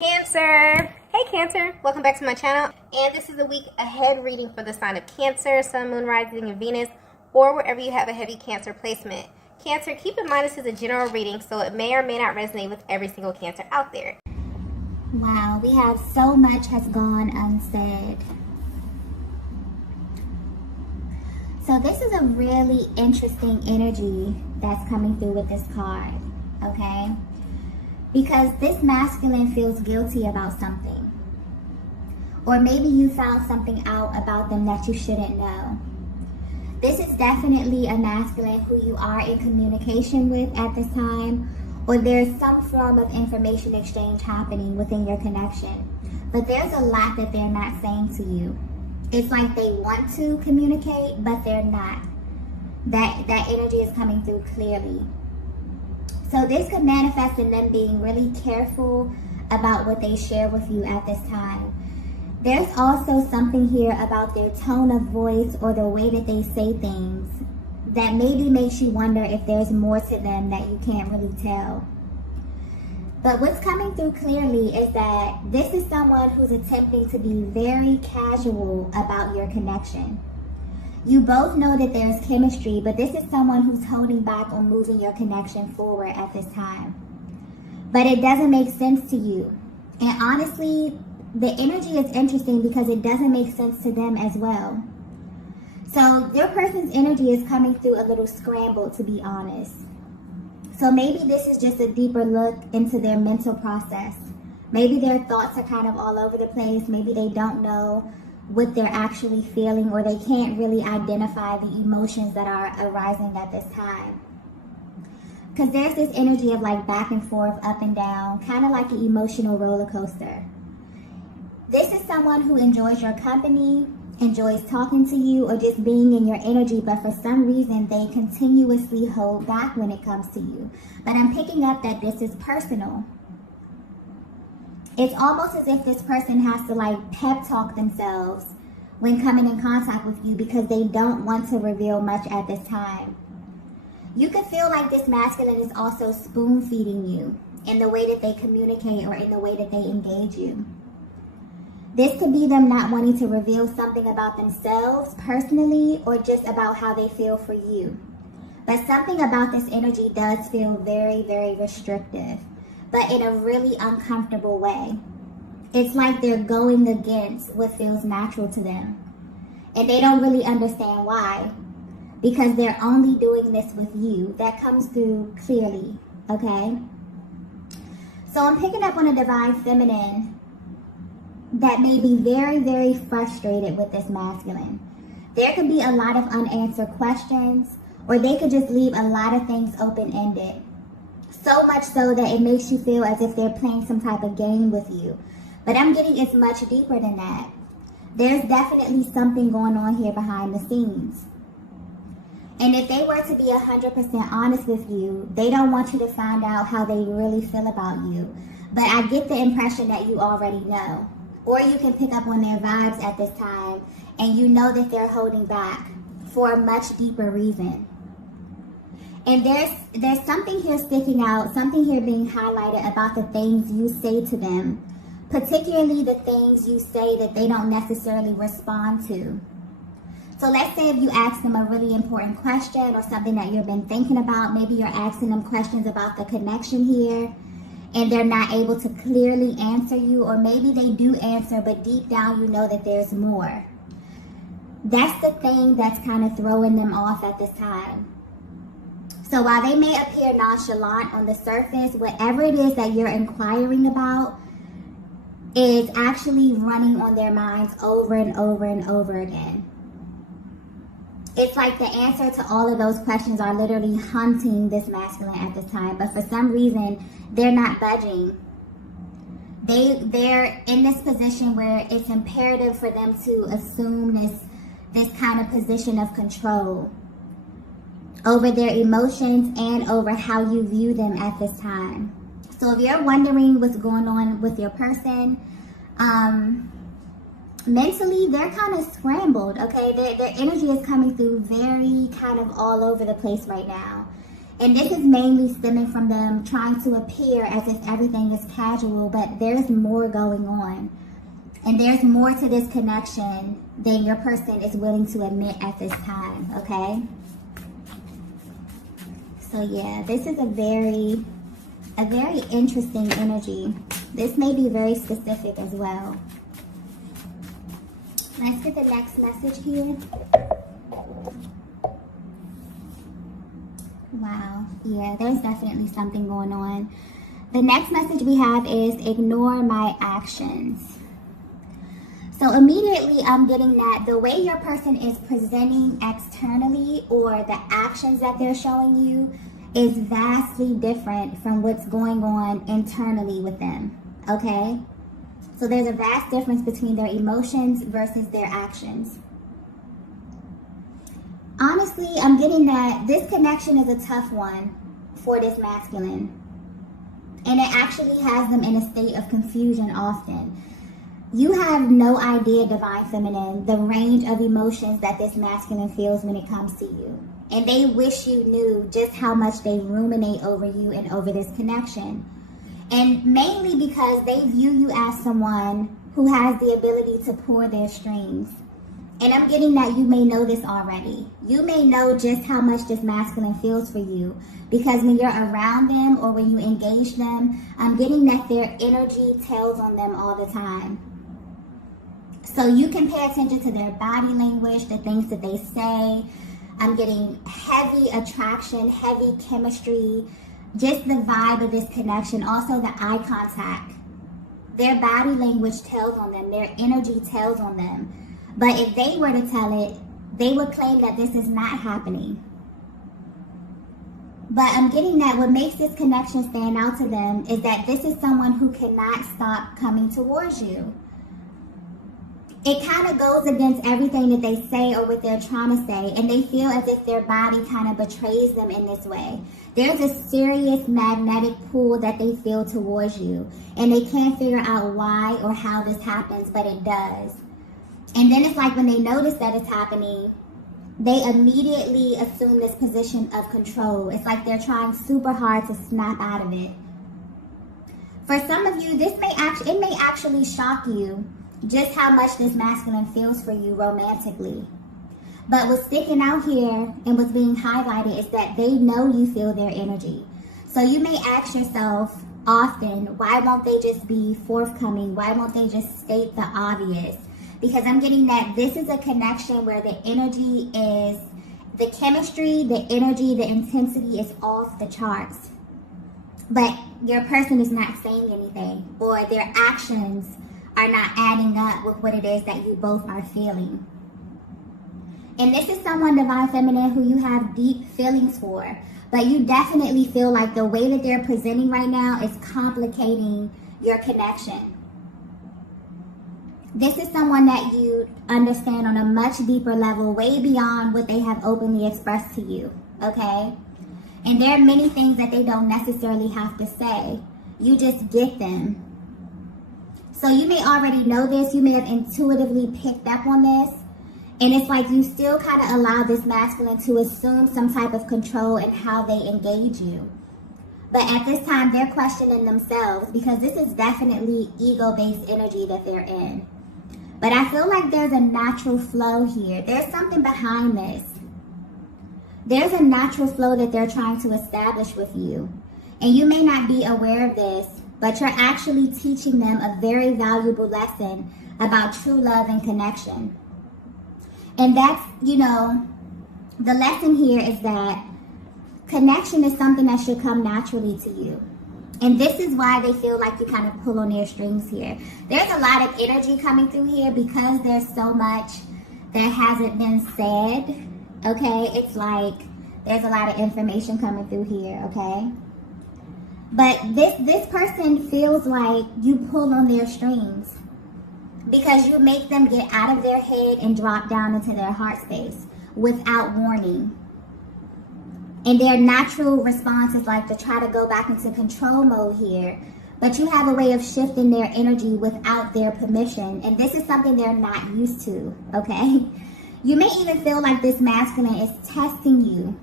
Cancer! Hey Cancer! Welcome back to my channel, and this is a week ahead reading for the sign of Cancer, Sun, Moon, Rising, and Venus, or wherever you have a heavy Cancer placement. Cancer, keep in mind this is a general reading, so it may or may not resonate with every single Cancer out there. Wow, we have so much has gone unsaid. So this is a really interesting energy that's coming through with this card, okay? Because this masculine feels guilty about something. Or maybe you found something out about them that you shouldn't know. This is definitely a masculine who you are in communication with at this time, or there's some form of information exchange happening within your connection. But there's a lot that they're not saying to you. It's like they want to communicate, but they're not. That energy is coming through clearly. So this could manifest in them being really careful about what they share with you at this time. There's also something here about their tone of voice or the way that they say things that maybe makes you wonder if there's more to them that you can't really tell. But what's coming through clearly is that this is someone who's attempting to be very casual about your connection. You both know that there's chemistry, but this is someone who's holding back on moving your connection forward at this time. But it doesn't make sense to you. And honestly, the energy is interesting because it doesn't make sense to them as well. So your person's energy is coming through a little scrambled, to be honest. So maybe this is just a deeper look into their mental process. Maybe their thoughts are kind of all over the place. Maybe they don't know what they're actually feeling, or they can't really identify the emotions that are arising at this time. Because there's this energy of like back and forth, up and down, kind of like an emotional roller coaster. This is someone who enjoys your company, enjoys talking to you, or just being in your energy, but for some reason they continuously hold back when it comes to you. But I'm picking up that this is personal. It's almost as if this person has to like pep talk themselves when coming in contact with you because they don't want to reveal much at this time. You could feel like this masculine is also spoon feeding you in the way that they communicate or in the way that they engage you. This could be them not wanting to reveal something about themselves personally or just about how they feel for you. But something about this energy does feel very, very restrictive, but in a really uncomfortable way. It's like they're going against what feels natural to them. And they don't really understand why, because they're only doing this with you. That comes through clearly, okay? So I'm picking up on a divine feminine that may be very, very frustrated with this masculine. There could be a lot of unanswered questions, or they could just leave a lot of things open-ended. So much so that it makes you feel as if they're playing some type of game with you. But I'm getting it's much deeper than that. There's definitely something going on here behind the scenes. And if they were to be 100% honest with you, they don't want you to find out how they really feel about you. But I get the impression that you already know. Or you can pick up on their vibes at this time, and you know that they're holding back for a much deeper reason. And there's something here sticking out, something here being highlighted about the things you say to them, particularly the things you say that they don't necessarily respond to. So let's say if you ask them a really important question or something that you've been thinking about, maybe you're asking them questions about the connection here, and they're not able to clearly answer you, or maybe they do answer, but deep down you know that there's more. That's the thing that's kind of throwing them off at this time. So while they may appear nonchalant on the surface, whatever it is that you're inquiring about is actually running on their minds over and over and over again. It's like the answer to all of those questions are literally hunting this masculine at this time, but for some reason, they're not budging. They're in this position where it's imperative for them to assume this kind of position of control over their emotions and over how you view them at this time. So if you're wondering what's going on with your person, mentally they're kind of scrambled, okay? Their energy is coming through very kind of all over the place right now. And this is mainly stemming from them trying to appear as if everything is casual, but there's more going on. And there's more to this connection than your person is willing to admit at this time, okay? So yeah, this is a very interesting energy. This may be very specific as well. Let's get the next message here. Wow, yeah, there's definitely something going on. The next message we have is ignore my actions. So immediately I'm getting that the way your person is presenting externally or the actions that they're showing you is vastly different from what's going on internally with them, okay? So there's a vast difference between their emotions versus their actions. Honestly, I'm getting that this connection is a tough one for this masculine. And it actually has them in a state of confusion often. You have no idea, Divine Feminine, the range of emotions that this masculine feels when it comes to you. And they wish you knew just how much they ruminate over you and over this connection. And mainly because they view you as someone who has the ability to pull their strings. And I'm getting that you may know this already. You may know just how much this masculine feels for you. Because when you're around them or when you engage them, I'm getting that their energy tells on them all the time. So you can pay attention to their body language, the things that they say. I'm getting heavy attraction, heavy chemistry, just the vibe of this connection. Also the eye contact. Their body language tells on them. Their energy tells on them. But if they were to tell it, they would claim that this is not happening. But I'm getting that what makes this connection stand out to them is that this is someone who cannot stop coming towards you. It kind of goes against everything that they say or what they're trying to say, and they feel as if their body kind of betrays them in this way. There's a serious magnetic pull that they feel towards you, and they can't figure out why or how this happens, but it does. And then it's like when they notice that it's happening, they immediately assume this position of control. It's like they're trying super hard to snap out of it. For some of you, it may actually shock you just how much this masculine feels for you romantically. But what's sticking out here and what's being highlighted is that they know you feel their energy. So you may ask yourself often, why won't they just be forthcoming? Why won't they just state the obvious? Because I'm getting that this is a connection where the energy is, the chemistry, the energy, the intensity is off the charts. But your person is not saying anything, or their actions are not adding up with what it is that you both are feeling. And this is someone, Divine Feminine, who you have deep feelings for. But you definitely feel like the way that they're presenting right now is complicating your connection. This is someone that you understand on a much deeper level, way beyond what they have openly expressed to you, okay? And there are many things that they don't necessarily have to say. You just get them. So you may already know this. You may have intuitively picked up on this. And it's like you still kind of allow this masculine to assume some type of control in how they engage you. But at this time, they're questioning themselves because this is definitely ego-based energy that they're in. But I feel like there's a natural flow here. There's something behind this. There's a natural flow that they're trying to establish with you. And you may not be aware of this, but you're actually teaching them a very valuable lesson about true love and connection. And that's, the lesson here is that connection is something that should come naturally to you. And this is why they feel like you kind of pull on their strings here. There's a lot of energy coming through here because there's so much that hasn't been said, okay? It's like there's a lot of information coming through here, okay? But this person feels like you pull on their strings because you make them get out of their head and drop down into their heart space without warning. And their natural response is like to try to go back into control mode here. But you have a way of shifting their energy without their permission. And this is something they're not used to, okay? You may even feel like this masculine is testing you.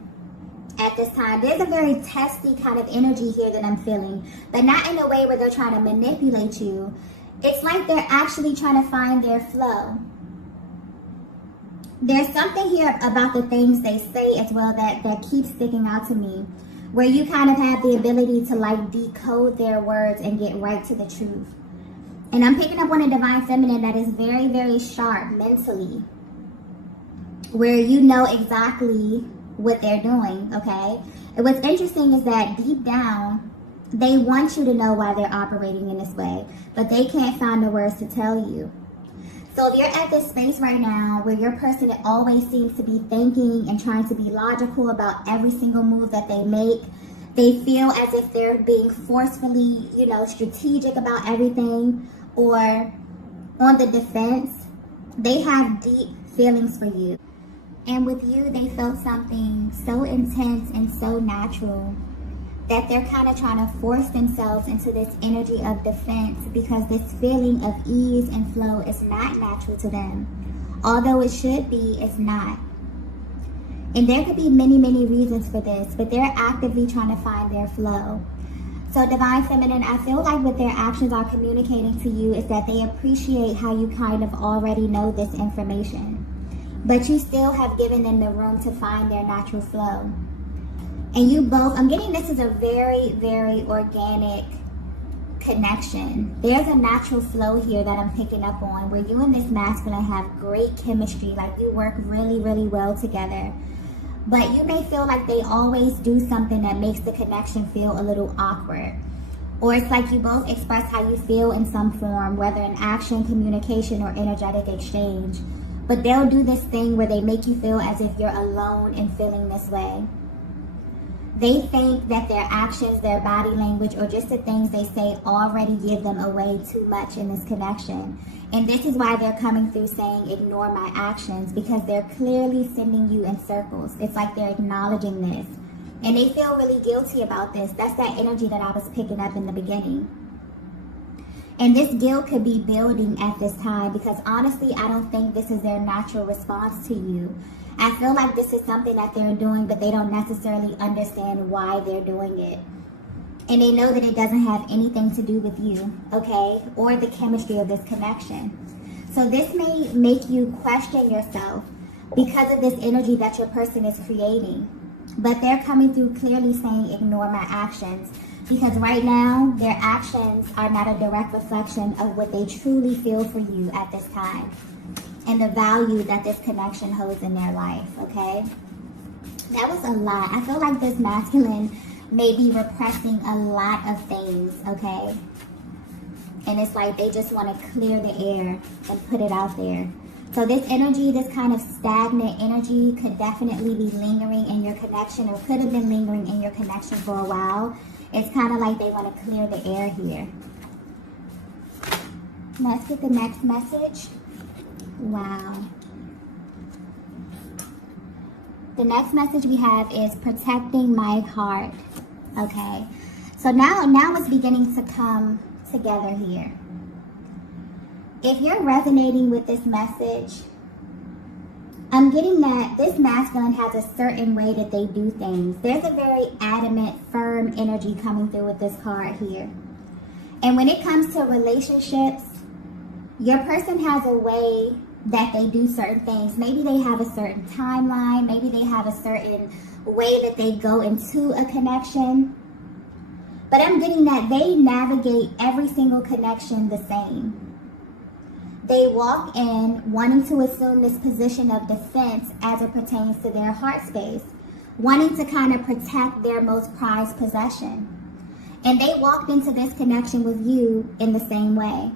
at this time. There's a very testy kind of energy here that I'm feeling, but not in a way where they're trying to manipulate you. It's like they're actually trying to find their flow. There's something here about the things they say as well that keeps sticking out to me, where you kind of have the ability to like decode their words and get right to the truth. And I'm picking up on a divine feminine that is very, very sharp mentally, where you know exactly what they're doing, okay? And what's interesting is that deep down, they want you to know why they're operating in this way, but they can't find the words to tell you. So if you're at this space right now where your person always seems to be thinking and trying to be logical about every single move that they make, they feel as if they're being forcefully, you know, strategic about everything or on the defense, they have deep feelings for you. And with you, they felt something so intense and so natural that they're kind of trying to force themselves into this energy of defense because this feeling of ease and flow is not natural to them. Although it should be, it's not. And there could be many, many reasons for this, but they're actively trying to find their flow. So Divine Feminine, I feel like what their actions are communicating to you is that they appreciate how you kind of already know this information, but you still have given them the room to find their natural flow. And you both, I'm getting this is a very, very organic connection. There's a natural flow here that I'm picking up on where you and this masculine have great chemistry, like you work really, really well together. But you may feel like they always do something that makes the connection feel a little awkward. Or it's like you both express how you feel in some form, whether in action, communication, or energetic exchange. But they'll do this thing where they make you feel as if you're alone in feeling this way. They think that their actions, their body language, or just the things they say already give them away too much in this connection. And this is why they're coming through saying, ignore my actions, because they're clearly sending you in circles. It's like they're acknowledging this. And they feel really guilty about this. That's that energy that I was picking up in the beginning. And this guilt could be building at this time because honestly, I don't think this is their natural response to you. I feel like this is something that they're doing, but they don't necessarily understand why they're doing it. And they know that it doesn't have anything to do with you, okay? Or the chemistry of this connection. So this may make you question yourself because of this energy that your person is creating. But they're coming through clearly saying, ignore my actions. Because right now, their actions are not a direct reflection of what they truly feel for you at this time. And the value that this connection holds in their life, okay? That was a lot. I feel like this masculine may be repressing a lot of things, okay? And it's like they just want to clear the air and put it out there. So this energy, this kind of stagnant energy could definitely be lingering in your connection or could have been lingering in your connection for a while. It's kind of like they want to clear the air here. Let's get the next message. Wow. The next message we have is protecting my heart. Okay. So now it's beginning to come together here. If you're resonating with this message, I'm getting that this masculine has a certain way that they do things. There's a very adamant, firm energy coming through with this card here. And when it comes to relationships, your person has a way that they do certain things. Maybe they have a certain timeline. Maybe they have a certain way that they go into a connection. But I'm getting that they navigate every single connection the same. They walk in wanting to assume this position of defense as it pertains to their heart space, wanting to kind of protect their most prized possession. And they walked into this connection with you in the same way.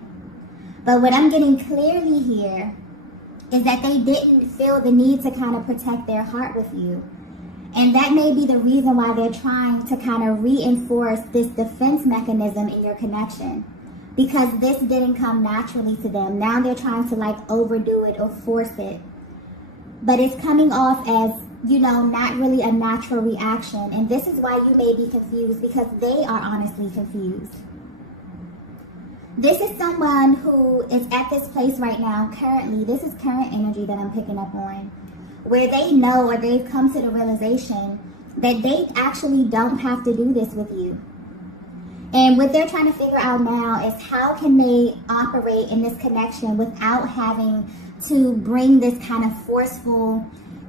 But what I'm getting clearly here is that they didn't feel the need to kind of protect their heart with you. And that may be the reason why they're trying to kind of reinforce this defense mechanism in your connection. Because this didn't come naturally to them. Now they're trying to like overdo it or force it. But it's coming off as, you know, not really a natural reaction. And this is why you may be confused because they are honestly confused. This is someone who is at this place right now, currently. This is current energy that I'm picking up on. Where they know or they've come to the realization that they actually don't have to do this with you. And what they're trying to figure out now is how can they operate in this connection without having to bring this kind of forceful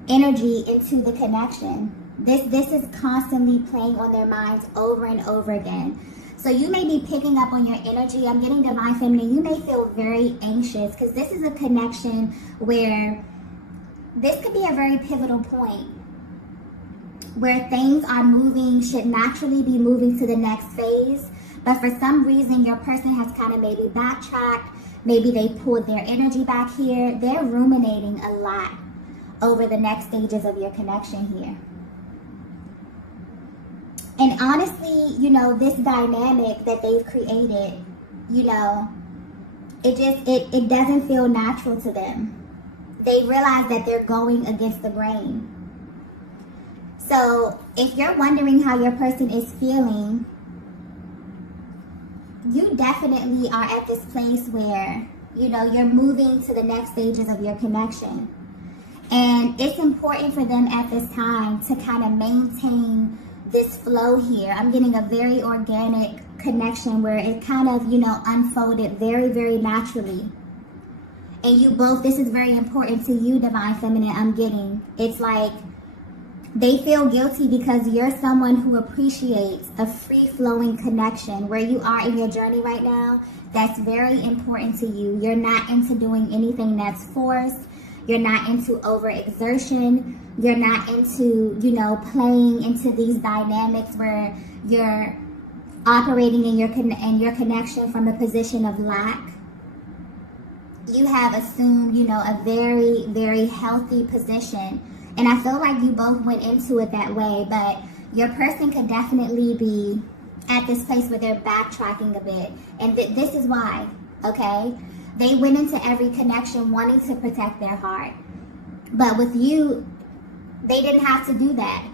energy into the connection. This is constantly playing on their minds over and over again. So you may be picking up on your energy. I'm getting divine feminine. You may feel very anxious because this is a connection where this could be a very pivotal point where things are moving, should naturally be moving to the next phase. But for some reason, your person has kind of maybe backtracked. Maybe they pulled their energy back here. They're ruminating a lot over the next stages of your connection here. And honestly, you know, this dynamic that they've created, you know, it doesn't feel natural to them. They realize that they're going against the grain. So if you're wondering how your person is feeling, you definitely are at this place where, you know, you're moving to the next stages of your connection. And it's important for them at this time to kind of maintain this flow here. I'm getting a very organic connection where it kind of, you know, unfolded very, very naturally. And you both, this is very important to you, divine feminine, I'm getting. It's like they feel guilty because you're someone who appreciates a free-flowing connection where you are in your journey right now. That's very important to you. You're not into doing anything that's forced. You're not into overexertion. You're not into, you know, playing into these dynamics where you're operating in your connection from a position of lack. You have assumed, you know, a very, very healthy position. And I feel like you both went into it that way, but your person could definitely be at this place where they're backtracking a bit. And this is why, okay? They went into every connection wanting to protect their heart. But with you, they didn't have to do that.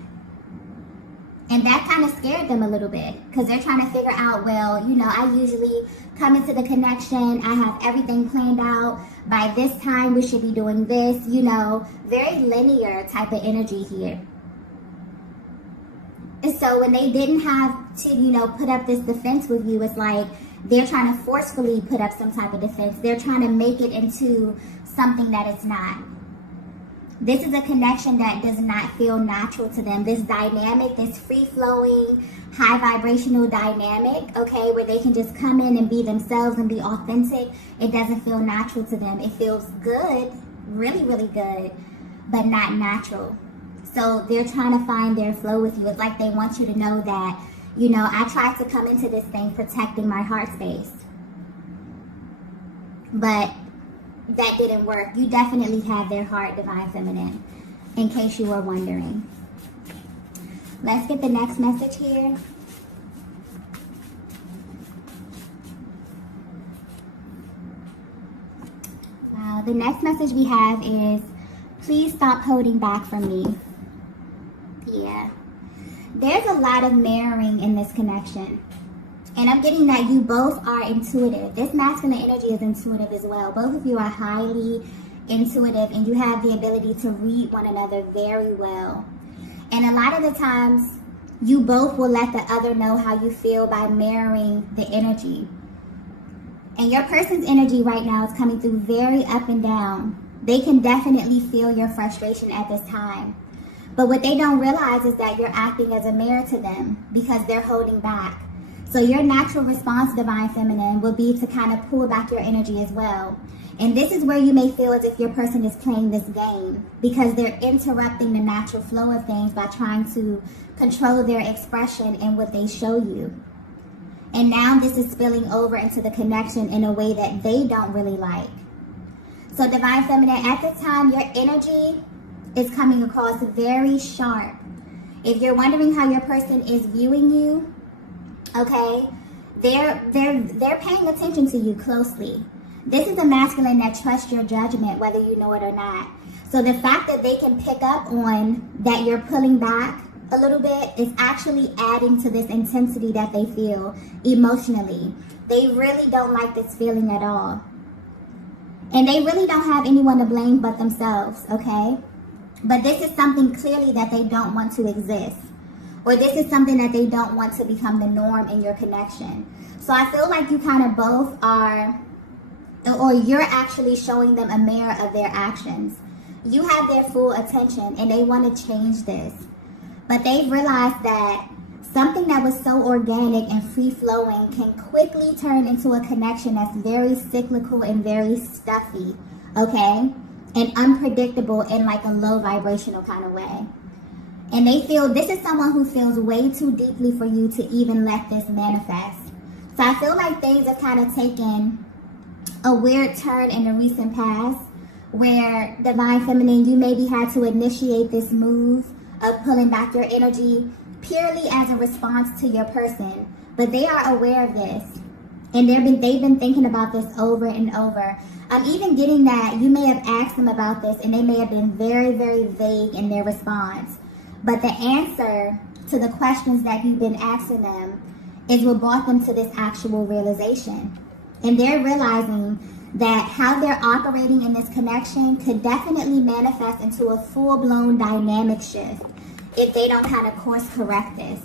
And that kind of scared them a little bit because they're trying to figure out, well, you know, I usually come into the connection. I have everything planned out. By this time, we should be doing this, you know, very linear type of energy here. And so when they didn't have to, you know, put up this defense with you, it's like they're trying to forcefully put up some type of defense. They're trying to make it into something that it's not. This is a connection that does not feel natural to them. This dynamic, this free-flowing, high vibrational dynamic, okay, where they can just come in and be themselves and be authentic, it doesn't feel natural to them. It feels good, really, really good, but not natural. So they're trying to find their flow with you. It's like they want you to know that, you know, I tried to come into this thing protecting my heart space, but that didn't work. You definitely have their heart, divine feminine, in case you were wondering. Let's get the next message here. Wow, the next message we have is, please stop holding back from me. Yeah. There's a lot of mirroring in this connection. And I'm getting that you both are intuitive. This masculine energy is intuitive as well. Both of you are highly intuitive and you have the ability to read one another very well. And a lot of the times, you both will let the other know how you feel by mirroring the energy. And your person's energy right now is coming through very up and down. They can definitely feel your frustration at this time. But what they don't realize is that you're acting as a mirror to them because they're holding back. So your natural response, divine feminine, will be to kind of pull back your energy as well. And this is where you may feel as if your person is playing this game because they're interrupting the natural flow of things by trying to control their expression and what they show you. And now this is spilling over into the connection in a way that they don't really like. So divine feminine, at this time, your energy is coming across very sharp. If you're wondering how your person is viewing you, okay, they're paying attention to you closely. This is a masculine that trusts your judgment, whether you know it or not. So the fact that they can pick up on that you're pulling back a little bit is actually adding to this intensity that they feel emotionally. They really don't like this feeling at all. And they really don't have anyone to blame but themselves, okay? But this is something clearly that they don't want to exist. or this is something that they don't want to become the norm in your connection. So I feel like you kind of both are, or you're actually showing them a mirror of their actions. You have their full attention and they want to change this. But they've realized that something that was so organic and free-flowing can quickly turn into a connection that's very cyclical and very stuffy, okay? And unpredictable in like a low vibrational kind of way. And they feel, this is someone who feels way too deeply for you to even let this manifest. So I feel like things have kind of taken a weird turn in the recent past where Divine Feminine, you maybe had to initiate this move of pulling back your energy purely as a response to your person. But they are aware of this. And they've been thinking about this over and over. I'm even getting that you may have asked them about this and they may have been very, very vague in their response. But the answer to the questions that you've been asking them is what brought them to this actual realization. And they're realizing that how they're operating in this connection could definitely manifest into a full-blown dynamic shift if they don't kind of course correct this.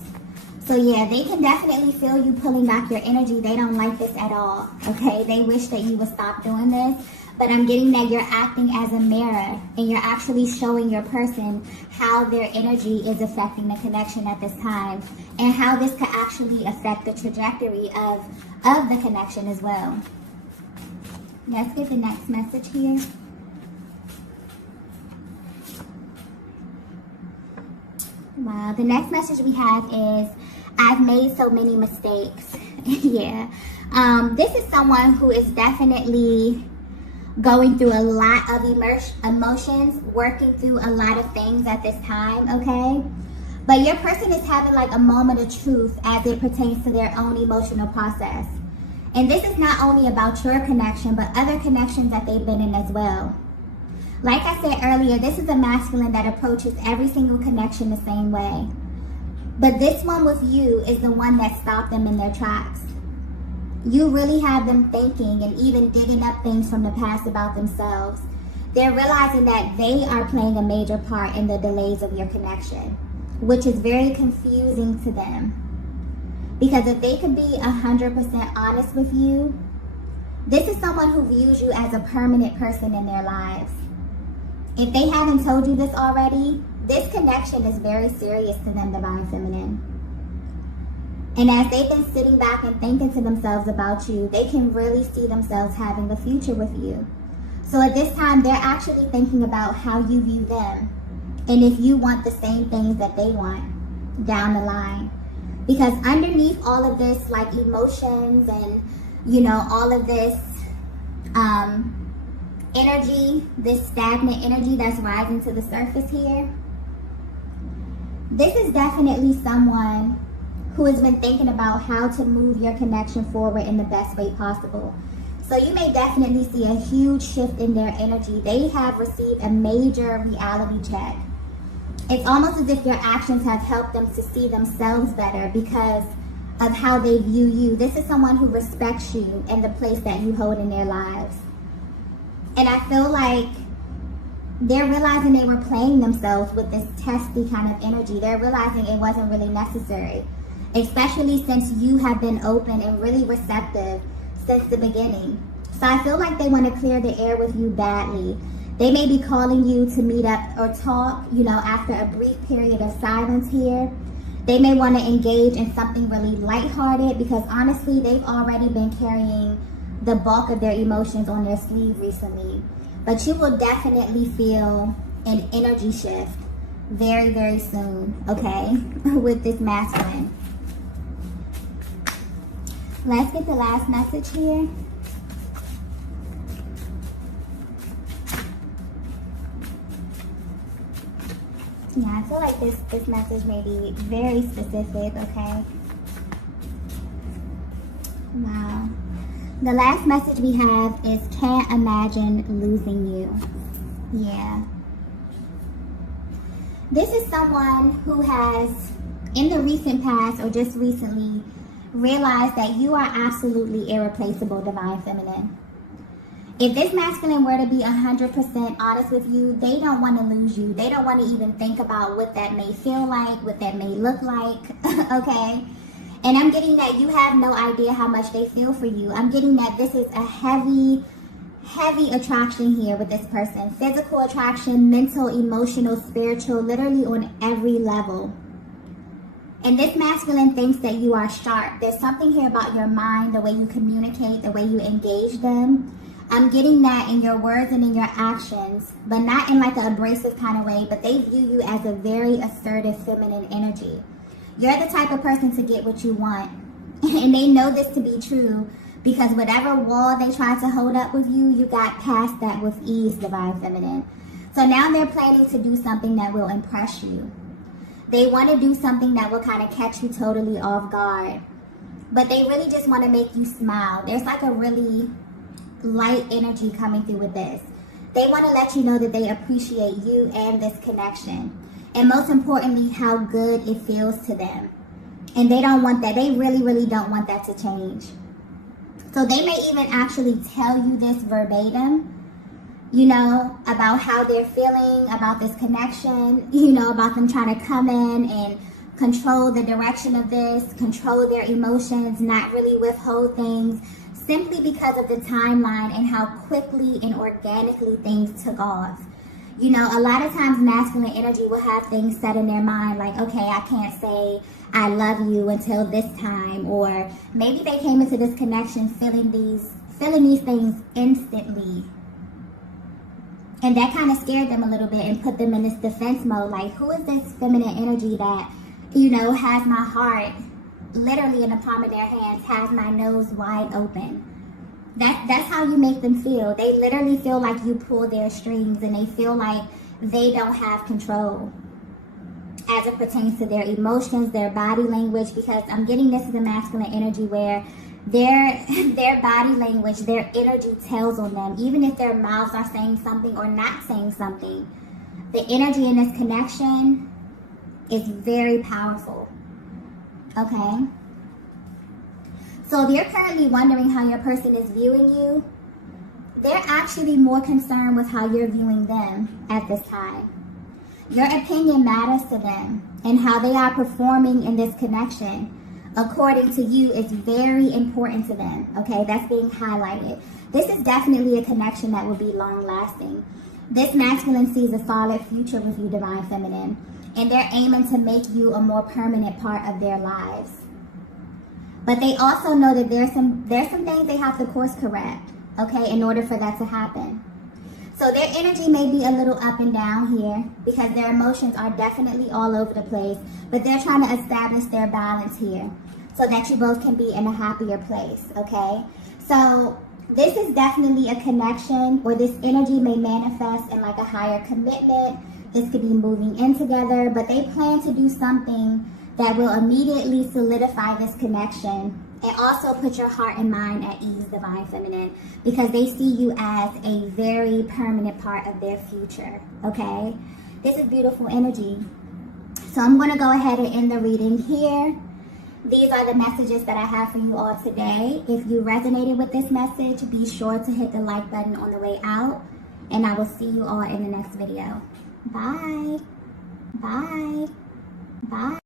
So yeah, they can definitely feel you pulling back your energy. They don't like this at all, okay? They wish that you would stop doing this. But I'm getting that you're acting as a mirror and you're actually showing your person how their energy is affecting the connection at this time and how this could actually affect the trajectory of the connection as well. Let's get the next message here. Wow, the next message we have is, I've made so many mistakes. Yeah. This is someone who is definitely going through a lot of emotions, working through a lot of things at this time, okay? But your person is having like a moment of truth as it pertains to their own emotional process. And this is not only about your connection, but other connections that they've been in as well. Like I said earlier, this is a masculine that approaches every single connection the same way. But this one with you is the one that stopped them in their tracks. You really have them thinking and even digging up things from the past about themselves. They're realizing that they are playing a major part in the delays of your connection, which is very confusing to them. Because if they could be 100% honest with you, this is someone who views you as a permanent person in their lives. If they haven't told you this already, this connection is very serious to them, Divine Feminine. And as they've been sitting back and thinking to themselves about you, they can really see themselves having a future with you. So at this time, they're actually thinking about how you view them and if you want the same things that they want down the line. Because underneath all of this, like emotions and, you know, all of this energy, this stagnant energy that's rising to the surface here, this is definitely someone who has been thinking about how to move your connection forward in the best way possible. So you may definitely see a huge shift in their energy. They have received a major reality check. It's almost as if your actions have helped them to see themselves better because of how they view you. This is someone who respects you and the place that you hold in their lives. And I feel like they're realizing they were playing themselves with this testy kind of energy. They're realizing it wasn't really necessary, especially since you have been open and really receptive since the beginning. So I feel like they want to clear the air with you badly. They may be calling you to meet up or talk, you know, after a brief period of silence here. They may want to engage in something really lighthearted because honestly, they've already been carrying the bulk of their emotions on their sleeve recently. But you will definitely feel an energy shift very, very soon, okay, with this masculine. Let's get the last message here. Yeah, I feel like this message may be very specific, okay? Wow. The last message we have is, can't imagine losing you. Yeah. This is someone who has, in the recent past or just recently, realized that you are absolutely irreplaceable, Divine Feminine. If this masculine were to be 100% honest with you, they don't want to lose you. They don't want to even think about what that may feel like, what that may look like, okay? And I'm getting that you have no idea how much they feel for you. I'm getting that this is a heavy attraction here with this person. Physical attraction, mental, emotional, spiritual, literally on every level. And this masculine thinks that you are sharp. There's something here about your mind, the way you communicate, the way you engage them. I'm getting that in your words and in your actions, but not in like an abrasive kind of way, but they view you as a very assertive feminine energy. You're the type of person to get what you want. And they know this to be true because whatever wall they tried to hold up with you, you got past that with ease, Divine Feminine. So now they're planning to do something that will impress you. They want to do something that will kind of catch you totally off guard. But they really just want to make you smile. There's like a really light energy coming through with this. They want to let you know that they appreciate you and this connection. And most importantly, how good it feels to them. And they don't want that. They really don't want that to change. So they may even actually tell you this verbatim, you know, about how they're feeling, about this connection, you know, about them trying to come in and control the direction of this, control their emotions, not really withhold things, simply because of the timeline and how quickly and organically things took off. You know, a lot of times masculine energy will have things set in their mind like, okay, I can't say I love you until this time, or maybe they came into this connection feeling these things instantly. And that kind of scared them a little bit and put them in this defense mode, like, who is this feminine energy that, you know, has my heart literally in the palm of their hands, has my nose wide open. That's how you make them feel. They literally feel like you pull their strings, and they feel like they don't have control as it pertains to their emotions, their body language, because I'm getting this is a masculine energy where their body language, their energy tells on them, even if their mouths are saying something or not saying something. The energy in this connection is very powerful. Okay? So if you're currently wondering how your person is viewing you, they're actually more concerned with how you're viewing them at this time. Your opinion matters to them, and how they are performing in this connection, according to you, is very important to them. Okay? That's being highlighted. This is definitely a connection that will be long lasting. This masculine sees a solid future with you, Divine Feminine. And they're aiming to make you a more permanent part of their lives. But they also know that there's some things they have to course correct, okay, in order for that to happen. So their energy may be a little up and down here because their emotions are definitely all over the place, but they're trying to establish their balance here so that you both can be in a happier place, okay? So this is definitely a connection, or this energy may manifest in like a higher commitment. This could be moving in together, but they plan to do something that will immediately solidify this connection and also put your heart and mind at ease, Divine Feminine, because they see you as a very permanent part of their future, okay? This is beautiful energy. So I'm going to go ahead and end the reading here. These are the messages that I have for you all today. If you resonated with this message, be sure to hit the like button on the way out, and I will see you all in the next video. Bye. Bye. Bye.